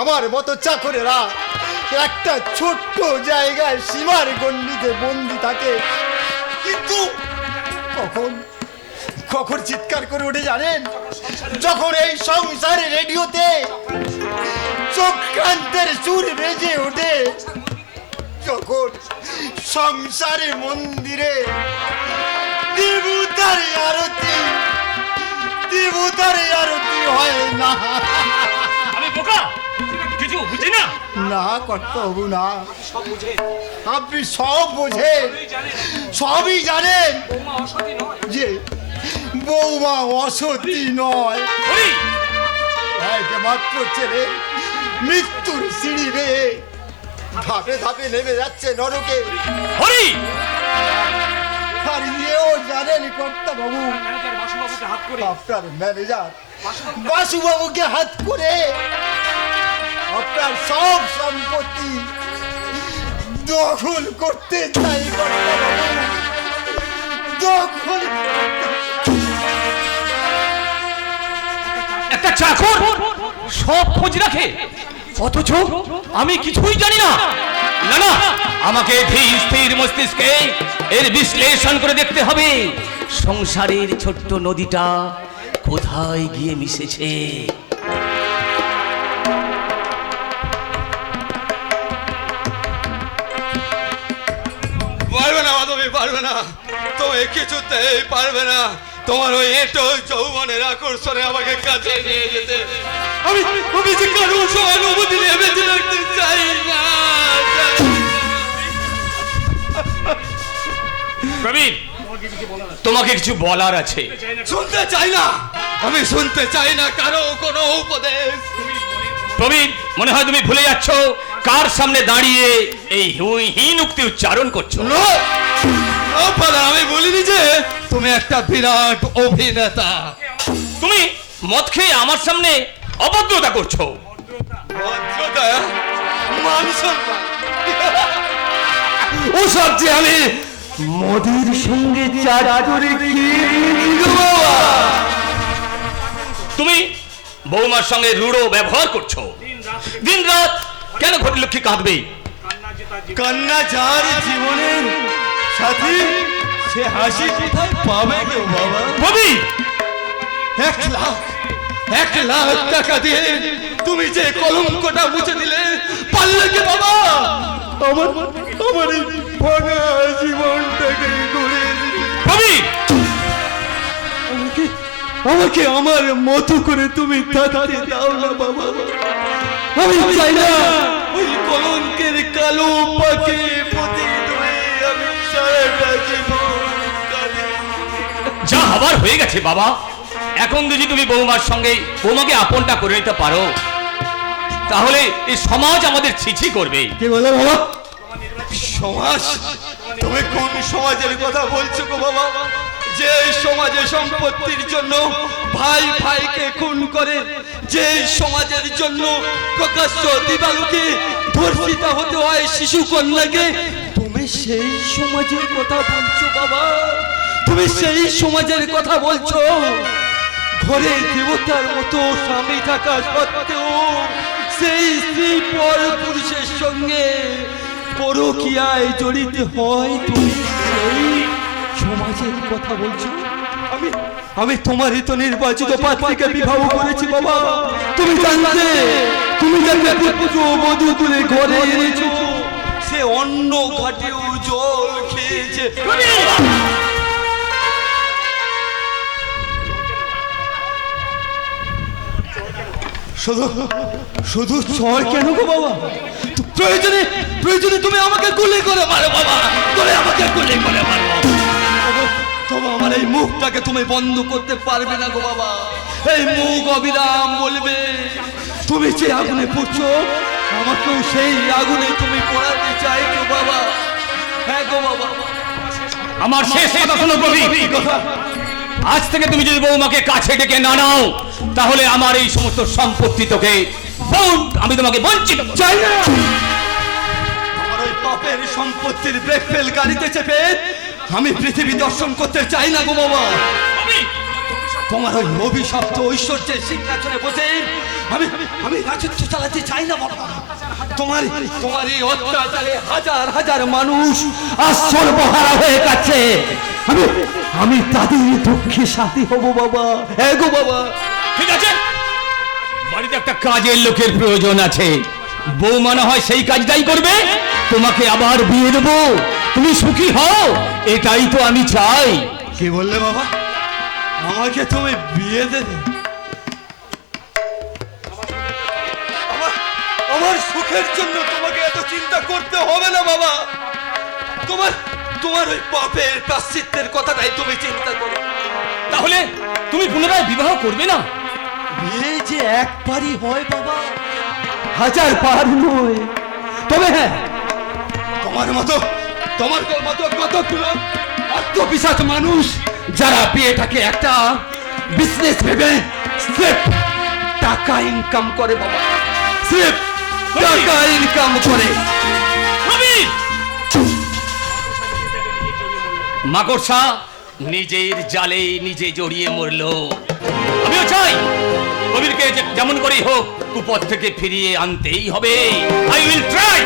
আমার মতো চাকরেরা একটা ছোট্ট জায়গায় সীমার গণ্ডিতে বন্দি থাকে, কিন্তু কখন কখন চিৎকার করে ওঠে জানেন? যখন এই সংসারে রেডিওতে চক্রান্তের সুর বেজে ওঠে, যখন সংসারে মন্দিরে দেবতার আরতি হয় না। আমি বোকা, কিছু বুঝি না। না কর্তব্য না, আপনি সব বোঝেন, সবই জানেন যে বৌমা অসতী নয়, হরি, মাত্র ছেলে মৃত্যুর সিঁড়ি বেয়ে ধাপে ধাপে নেমে যাচ্ছে নরকে। হরি, আর ইয়েও জানেন কর্তা বাবু, আপনার ম্যানেজার বাসুবাবুকে হাত করে আপনার সব সম্পত্তি দখল করতে চাই কর্তা বাবু, দখল একটা চাকর সব খোঁজ রাখে, অথচ আমি কিছুই জানি না। না না, আমাকে ধীর স্থির মস্তিষ্কে এর বিশ্লেষণ করে দেখতে হবে সংসারের ছোট্ট নদীটা কোথায় গিয়ে মিশেছে। পারবে না মাধবী, পারবে না, তুমি কিছুতেই পারবে না তোমার ওই এটো যৌবনের আকর্ষণে আমাকে কাছে নিয়ে যেতে। আমি যে কারো সহানুভূতি নিয়ে বেঁচে রাখতে চাই না। প্রবীণ, তোমাকে কিছু বলার আছে। শুনতে চাই না, আমি শুনতে চাই না কারো কোনো উপদেশ। প্রবীণ, মনে হয় তুমি ভুলে যাচ্ছ কার সামনে দাঁড়িয়ে এই হীন উক্তি উচ্চারণ করছো। আমি বলিনি যে তুমি একটা বিরাট অভিনেতা। তুমি মদ খেয়ে আমার সামনে অভদ্রতা করছো। ভদ্রতা, মান সম্মান, ওসব যে আমি মোদির সঙ্গে চারা করে তুমি বৌমার সঙ্গে রূঢ় ব্যবহার করছো। দিন রাত কেন ঘটিলক্ষ্মী কাঁদবে? কন্যা যার জীবনের সাথী, সে হাসি কোথায় পাবে গো বাবা? ববি, 1,00,000 টাকা দিয়ে তুমি যে কলঙ্কটা মুছে দিলে, পারলে কি বাবা আমার এই ভাঙা জীবনটাকে ঘুরে দিতে? ববি, আমাকে আমার মতো করে তুমি থাকতে দাও না বাবা। আমি চাই না ওই কলঙ্কের কালো পাকে পতিত হয়ে আমি সারাটা জীবন কাটাই। যা হবার হয়ে গেছে বাবা। এখন যদি তুমি বৌমার সঙ্গে বৌমাকে আপনটা করে নিতে পারো, তাহলে এই সমাজ আমাদের ছিছি করবে। কি বলে বাবা? সমাজ? তুমি কোন সমাজের কথা বলছো গো বাবা? যে সমাজে সম্পত্তির জন্য ভাই ভাইকে খুন করে, যে সমাজের জন্য প্রকাশ্য দিবালোকে ধর্ষিতা হতে হয় শিশু কন্যাকে, তুমি সেই সমাজের কথা বলছো বাবা? তুমি সেই সমাজের কথা বলছো? ঘরে দেবতার মতো স্বামী থাকা সত্ত্বেও সেই স্ত্রী পর পুরুষের সঙ্গে পরকীয়ায় জড়িত হয়, তুমি সেই সমাজের কথা বলছো? আমি তোমারই তো নির্বাচিত পাত্রীকে বিবাহ করেছি বাবা। তুমি জানতে, তুমি যাকে পুত্র বধূ করে ঘরে এনেছো, সে অন্য ঘাটেও জল খেয়েছে। শুধু চর কেন গো বাবা? প্রয়োজনে তুমি আমাকে গুলি করে মারো বাবা, আমাকে গুলি করে মারো। তবে আমার এই মুখটাকে তুমি বন্ধ করতে পারবে না গো বাবা। এই মুখ অবিরাম বলবে তুমি যে আগুনে পড়ছো, আমাকেও সেই আগুনে তুমি পড়াতে চাইছো বাবা। হ্যাঁ গো বাবা। আমার শেষ কথা শোনো কবি। আজ থেকে তুমি যদি বৌমাকে কাছে ডেকে না নাও, তাহলে আমার এই সমস্ত সম্পত্তি তোকে আমি তোমাকে বঞ্চিত চাই না। আমার ওই পাপের সম্পত্তির ব্রেক ফেল গাড়িতে চেপে আমি পৃথিবী দর্শন করতে চাই না গো বাবা। তোমার ওই অভিশপ্ত ঐশ্বর্যের সিংহাসনে বসে আমি আমি রাজত্ব চালাতে চাই না বাবা। তোমার তোমার এই অত্যাচারে হাজার হাজার মানুষ আজ সর্বহারা হয়ে গেছে। আমি আমি তাদের দুঃখে সাথী হব বাবা। হ্যাঁ গো বাবা। ঠিক আছে, বাড়িতে একটা কাজের লোকের প্রয়োজন আছে। বউ মনে হয় সেই কাজটাই করবে। তোমাকে আবার বিয়ে দেবো, তুমি সুখী হও, এটাই তো আমি চাই। কি বললে বাবা? আমাকে তুমি বিয়ে দেবে? আমার সুখের জন্য তোমাকে এত চিন্তা করতে হবে না বাবা। তোমার তোমার ওই পাপের প্রাশ্চিত্যের কথাটাই তুমি চিন্তা করো। তাহলে তুমি পুনরায় বিবাহ করবে না? বিয়ে যে একবারই হয় বাবা, হাজার বার নয়। তবে হ্যাঁ, তোমার মতো কতগুলো অর্থপিশাচ মানুষ যারা বিয়েটাকে একটা বিজনেস ভেবে স্রেফ টাকা ইনকাম করে বাবা, স্রেফ টাকা ইনকাম করে। মাকড়সা নিজের জালে নিজে জড়িয়ে মরলো। আমিও চাই কবিরকে যেমন করেই হোক কুপথ থেকে ফিরিয়ে আনতেই হবে। I will try.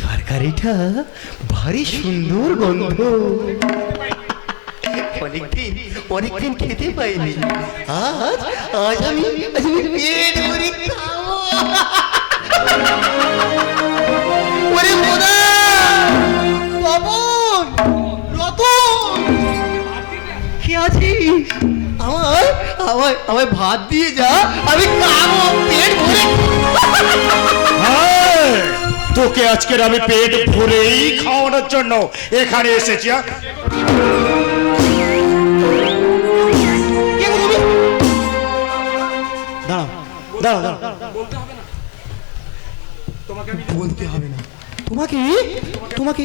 তরকারিটা ভারী সুন্দর গন্ধ। অনেকদিন খেতে পাইনি। আজ আমি পেট ভরে খাবো। ওরে মোনা, বাবন, রতন, কি আছিস? আমায় ভাত দিয়ে যা, আমি খাবো পেট ভরে। তোকে আজকের আমি পেট ভরেই খাওয়ানোর জন্য এখানে এসেছি। বলতে হবে না। তোমাকে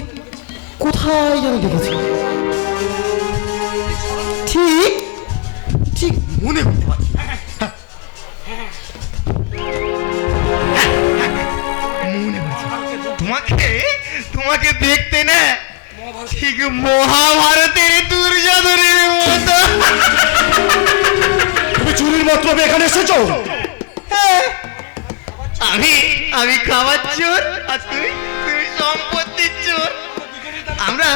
কোথায় যেন দেখেছি, ঠিক ঠিক মনে করতে পারছি। তোমাকে দেখতে না ঠিক মহাভারতের দুর্যোধনের মতো। তুমি চুরির মতলবে এখানে এসেছো? আমি খাবার চোর আর তুমি সম্পত্তির চোর। আমরা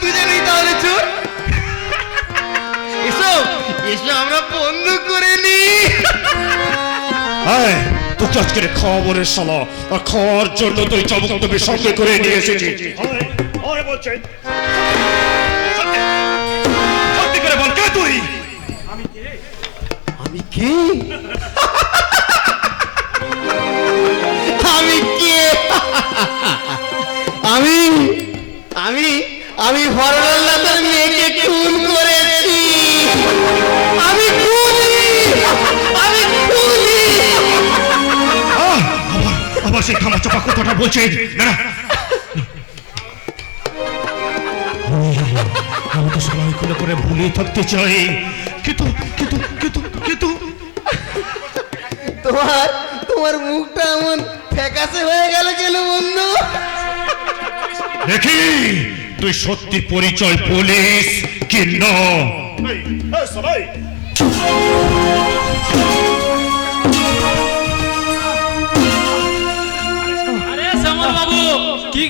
দুজনেই তাহলে চোর। এসো আমরা বন্ধু করে নি। তোকে আজকের খবরের সালা আর খাওয়ার জন্য তুই চমকতকে সঙ্গে করে নিয়ে এসেছি। সত্যি করে বল, কে তুই? আমি কে? আমি হরলালের মেয়েকে খুন করেছি। আমি আবার সেই খামা চাপা কথাটা বলছে। না, আমি তো সবাই করে ভুলে থাকতে চাই, কিন্তু তোমার মুখটা এমন ফ্যাকাশে হয়ে গেল কেন বন্ধু? দেখি তুই সত্যি পরিচয় পুলিশ কি না। আরে শ্যামল বাবু, কি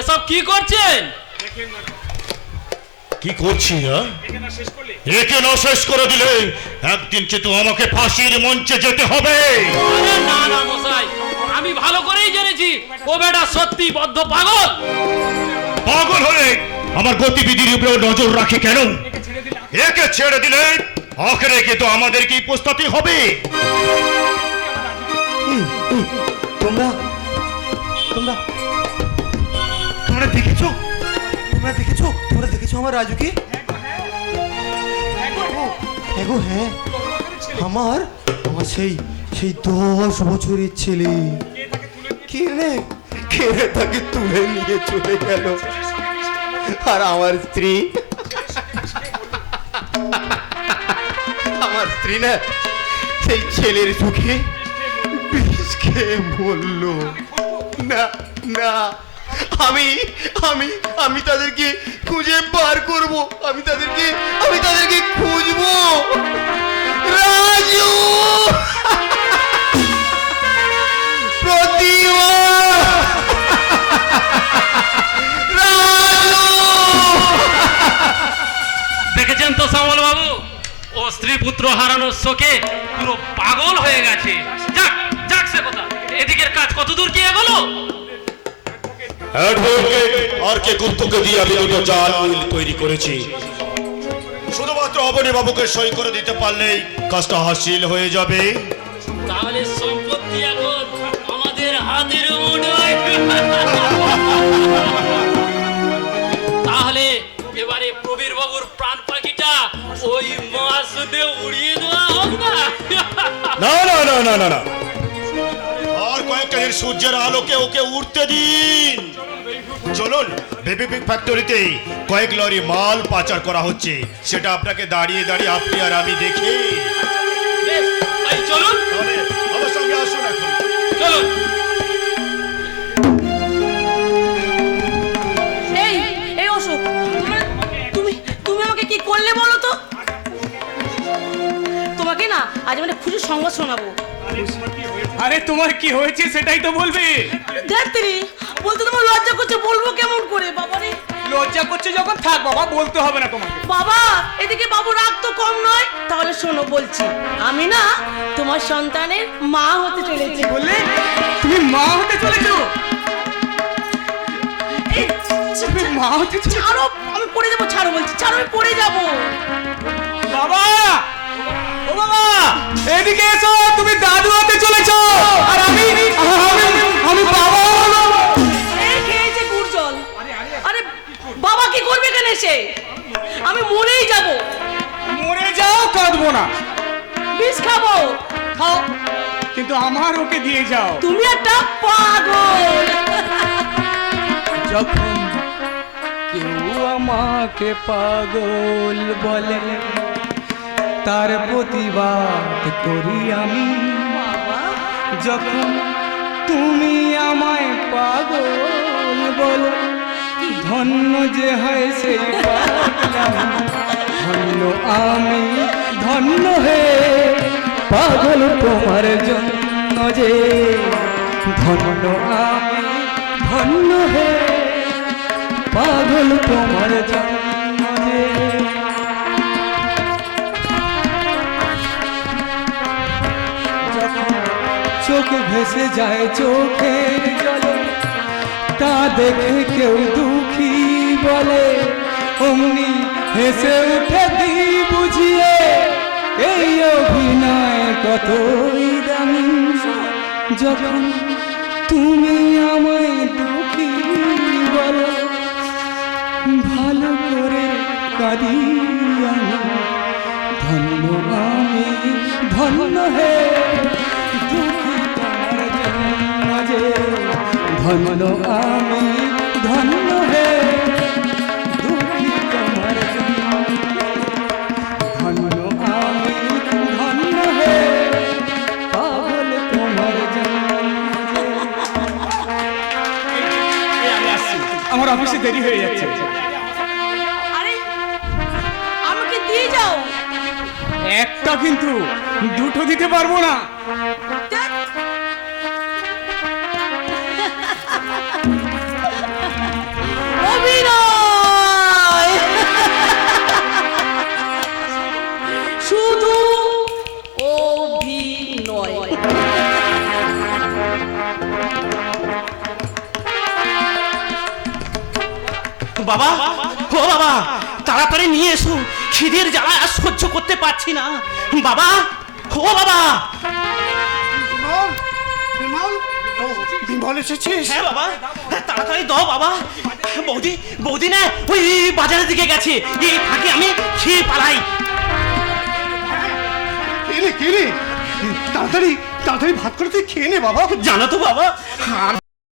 এসব কি করছেন? কি করছি? একে না শেষ করে দিলে একদিন যে তো আমাকে ফাঁসির মঞ্চে যেতে হবে। না মশাই, আমি ভালো করেই জেনেছি ও বেটা সত্যি বদ্ধ পাগল হলে আমার গতিবিধির উপরে নজর রাখে কেন? একে ছেড়ে দিলে আখেরে কে তো আমাদেরকেই পস্তাতে হবে। তোমরা দেখেছো আমার রাজুকে? হ্যাঁ, আমার সেই 10 বছরের ছেলে। কে রে তাকে তুলে নিয়ে চলে গেল। আর আমার স্ত্রী না সেই ছেলের চোখে বিষ খেয়ে মরল। না না, আমি আমি আমি তাদেরকে খুঁজে বার করব, আমি তাদেরকে খুঁজবো। রাজু, প্রতিমা, রাজু। দেখেছেন তো শ্যামল বাবু, ও স্ত্রী পুত্র হারানোর শোকে পুরো পাগল হয়ে গেছে। যাক যাক, সে কথা, এদিকের কাজ কত দূর কি এগোলো? অ্যাডভোকেট আর কে কুত্তুকে দিয়ে আমি দুটো জাল উইল তৈরি করেছি। শুধুমাত্র অবনী বাবুকে সই করে দিতে পারলেই কাজটা হাসিল হয়ে যাবে। তাহলে সম্পত্তি এখন আমাদের হাতের মুঠোয়। তাহলে এবারে প্রবীর বাবুর প্রাণ পাখিটা ওই মহাসুদে উড়িয়ে দেওয়া হোক না? না না না না না না, আর কয়েকটা দিন সূর্যের আলোকে ওকে উঠতে দিন। চলুন, বেবি পিগ ফ্যাক্টরিতে কয়েক লরি মাল পাচার করা হচ্ছে, সেটা আপনাকে দাঁড়িয়ে দাঁড়িয়ে আপনি আর আমি দেখি। বেশ, এই চলুন তাহলে আমার সঙ্গে আসুন এখন। চলুন। এই এই অশোক, তুমি তুমি আমাকে কি করলে বলো তো? তোমাকে না আজ মানে খুশি সংবাদ শোনাবো। আরে তোমার কি হয়েছে সেটাই তো বলবে। দেখ বলতে তোমার লজ্জা করছে, বলবো কেমন করে? বাবারে, লজ্জা করছে যখন থাক বাবা, বলতে হবে না তোমাকে। বাবা এদিকে বাবু রাগ তো কম নয়। তাহলে শোনো বলছি, আমি না তোমার সন্তানের মা হতে চলেছি। বললে তুমি মা হতে চলেছো? এই, তুমি মা হতে চলেছো? ছাড়ো, আমি পড়ে যাবো। ছাড়ো বলছি, ছাড়ো, আমি পড়ে যাবো। বাবা, ও বাবা, এদিকে এসো, তুমি দাদু হতে চলেছো আর আমি আমি বাবা হলো। এই খেয়েছে গুড় জল। আরে বাবা কি করবে কেন এসে? আমি মরেই যাব। মরে যাও, কাঁদবো না, বিষ খাবো। খাও, কিন্তু আমার ওকে দিয়ে যাও। তুমি একটা পাগল। যখন কেউ আমাকে পাগল বলে, তার প্রতিবাদ করি আমি। যখন তুমি আমায় পাগল বলো, ধন্য যে হয় সেই পাগলামি। ধন্য আমি, ধন্য হে পাগল তোমার জন্য যে। ধন্য আমি, ধন্য হে পাগল তোমার জন্য যে। যখন চোখ ভেসে যায় চোখের জলে, তা দেখে কেউ দুঃখী বলে, অমনি হেসে উঠে দিই বুঝিয়ে, এই অভিনয় কতই দামি। যখন তুমি আমায় দুঃখী বলো, ভালো করে কাঁদি আমি। ধন্য আমি, ধন্য হে দুঃখী তোমার জন্য যে। ধন্য আমি, ধন্য হে দুঃখী তোমার জন্য। ধন্য আমি, ধন্য হে পাগল তোমার জন্য যে। আমার অফিসে দেরি হয়ে যাচ্ছে। আরে আমাকে দিয়ে যাও। একটা কিন্তু, দুটো দিতে পারবো না। ধ্যাৎ। অভিনয় শুধু অভিনয়। বাবা, ও বাবা, তাড়াতাড়ি নিয়ে এসো, খিদের জ্বালা আর সহ্য করতে পারছি না। বাবা, ও বাবা। বিমল এসেছিস? হ্যাঁ বাবা, তাড়াতাড়ি দাও বাবা। বৌদি, বৌদি না ওই বাজারের দিকে গেছে, এই ফাঁকে আমি খেয়ে পালাই। কে রে তাড়াতাড়ি তাড়াতাড়ি ভাত করে তুই খেয়ে নে বাবা। জানো তো বাবা,